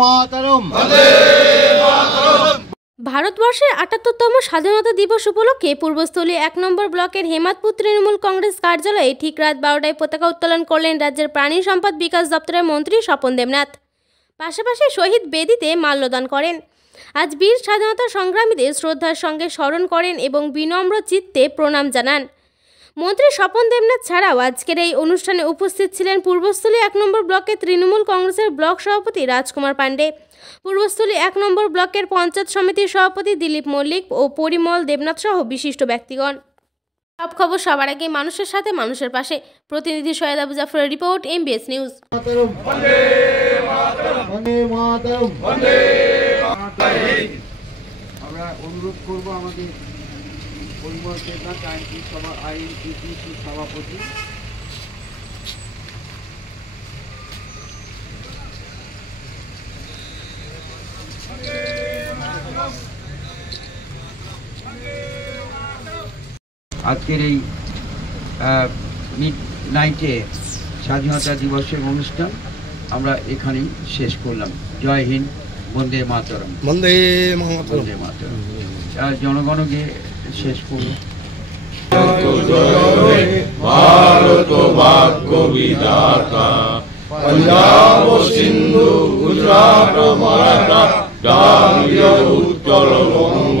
মাতরম। ভারতবর্ষের ৭৮তম স্বাধীনতা দিবস উপলক্ষে পূর্বস্থলী ১ নম্বর ব্লকের হেমাদপুর তৃণমূল কংগ্রেস কার্যালয়ে ঠিক রাত ১২টায় পতাকা উত্তোলন করলেন রাজ্যের প্রাণী সম্পদ বিকাশ দপ্তরের মন্ত্রী স্বপন দেবনাথ। পাশাপাশি শহীদ বেদিতে মাল্যদান করেন। আজ বীর স্বাধীনতা সংগ্রামীদের শ্রদ্ধার সঙ্গে স্মরণ করেন এবং বিনম্র চিত্তে প্রণাম জানান। মন্ত্রী স্বপন দেবনাথ ছাড়াও আজকের এই অনুষ্ঠানে উপস্থিত ছিলেন পূর্বস্থলী ১ নম্বর ব্লকের তৃণমূল কংগ্রেসের ব্লক সভাপতি রাজকুমার পাণ্ডে, পূর্বস্থলী ১ নম্বর ব্লকের পঞ্চায়েত সমিতির সভাপতি দিলীপ মল্লিক ও পরিমল দেবনাথ সহ বিশিষ্ট ব্যক্তিগণ। সব খবর সবার আগে মানুষের সাথে মানুষের পাশে। প্রতিনিধি সৈয়দ আবু জাফরের রিপোর্ট, MBS নিউজ। আমরা অনুরোধ করব আমাদের পরিমল দেবনাথ আইএনটিটিসি সভাপতি আজকের এই মিড নাইটে স্বাধীনতা দিবসের অনুষ্ঠান আমরা এখানেই শেষ করলাম। জয় হিন্দ, বন্দে মাতরম। বন্দে মাতরম। বন্দে মাতরম। জনগণকে শেষ করব। ভারত ভাগ্য বিধাতা, পঞ্জাব সিন্ধু গুজরাট মারাঠা, দ্রাবিড় উত্তর বঙ্গ,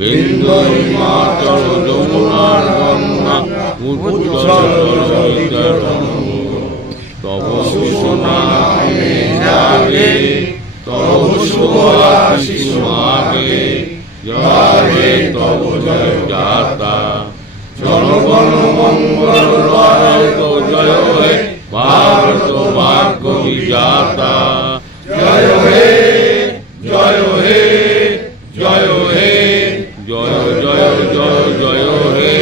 বিন্দু হিমাচল যমুনার গঙ্গা, উচ্ছল তরঙ্গ। তব শুভ নামে জাগে, তব শুভ আশিস মাগে, জয় হে তব জয় গাতা। জনগণ মঙ্গল জয় হে ভারত ভাগ্য বিধাতা। জয় হে জয় হে জয় হে জয় জয় জয় জয় হে।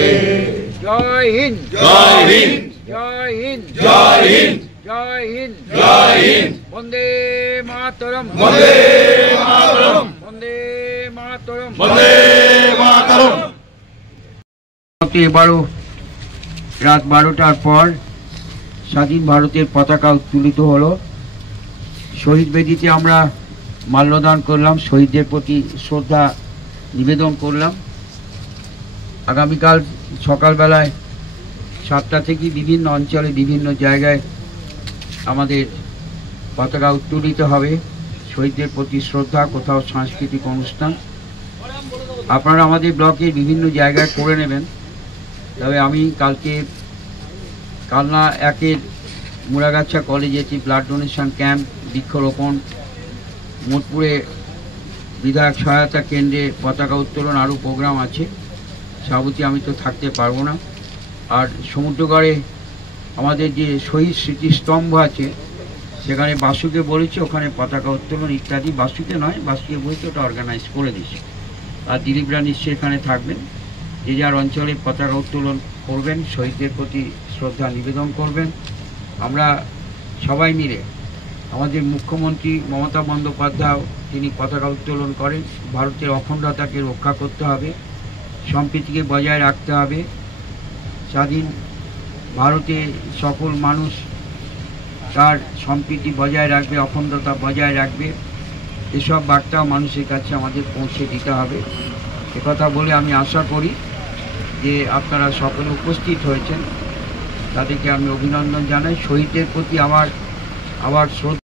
জয় হিন্দ, জয় হিন্দ, জয় হিন্দ, জয় হিন্দ, জয় হিন্দ, জয় হিন্দ। বন্দে মাতরম, বন্দে মাতরম, বন্দে মাতরম, বন্দে মাতরম। এবারও রাত 12টার পর স্বাধীন ভারতের পতাকা উত্তোলিত হলো। শহীদ বেদিতে আমরা মাল্যদান করলাম, শহীদদের প্রতি শ্রদ্ধা নিবেদন করলাম। আগামীকাল সকালবেলায় 7টা থেকে বিভিন্ন অঞ্চলে বিভিন্ন জায়গায় আমাদের পতাকা উত্তোলিত হবে। শহীদদের প্রতি শ্রদ্ধা, কোথাও সাংস্কৃতিক অনুষ্ঠান আপনারা আমাদের ব্লকের বিভিন্ন জায়গায় করে নেবেন। তবে আমি কালকে কালনা 1-এর মুরাগাছা কলেজে ব্লাড ডোনেশন ক্যাম্প, বৃক্ষরোপণ, মোটপুরে বিধায়ক সহায়তা কেন্দ্রে পতাকা উত্তোলন, আরও প্রোগ্রাম আছে। সভাপতি আমি তো থাকতে পারবো না। আর সমুদ্রগড়ে আমাদের যে শহীদ স্মৃতিস্তম্ভ আছে সেখানে বাসুকে বলেছি ওখানে পতাকা উত্তোলন ইত্যাদি, বাসুকে নয়, বাসুকে বলতে ওটা অর্গানাইজ করে দিয়েছি। আর দিলীপরা নিশ্চয়ই এখানে থাকবেন। যে যার অঞ্চলে পতাকা উত্তোলন করবেন, শহীদদের প্রতি শ্রদ্ধা নিবেদন করবেন। আমরা সবাই মিলে, আমাদের মুখ্যমন্ত্রী মমতা বন্দ্যোপাধ্যায় তিনি পতাকা উত্তোলন করেন। ভারতের অখণ্ডতাকে রক্ষা করতে হবে, সম্প্রীতিকে বজায় রাখতে হবে। স্বাধীন ভারতে সকল মানুষ তার সম্প্রীতি বজায় রাখবে, অখণ্ডতা বজায় রাখবে। এসব বার্তা মানুষের কাছে আমাদের পৌঁছে দিতে হবে। একথা বলে আমি আশা করি যে আপনারা সকলে উপস্থিত হয়েছেন, তাদেরকে আমি অভিনন্দন জানাই। শহীদদের প্রতি আমার শ্রদ্ধা।